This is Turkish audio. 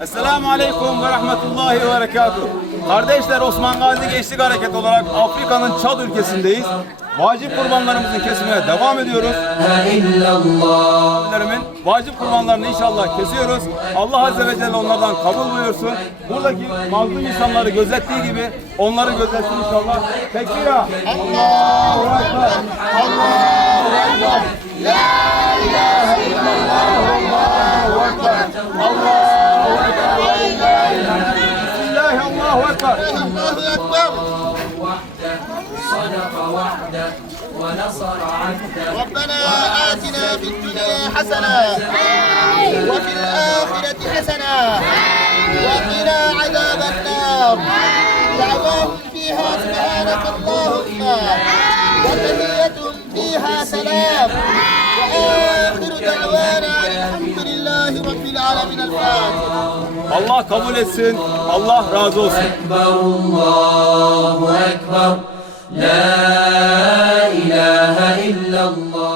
Esselamu Aleyküm ve Rahmetullahi ve Berekatuhu. Kardeşler Osman Gazi Gençlik Hareket olarak Afrika'nın Çad ülkesindeyiz. Vacip kurbanlarımızın kesimine devam ediyoruz. Vacip kurbanlarını inşallah kesiyoruz. Allah Azze ve Celle onlardan kabul buyursun. Buradaki mazlum insanları gözettiği gibi onları gözetsin inşallah. Tekbira. Allahu Ekber. Allahu Ekber. La الله أكبر. صدق وعده ونصر عبده ربنا آتنا في الدنيا حسنة وفي الآخرة حسنة وقنا عذاب النار. دعواهم فيها سبحانك اللهم وتحيتهم فيها سلام. Allah kabul etsin. Allah razı olsun. Ekber, Allahu Ekber. La ilahe illallah.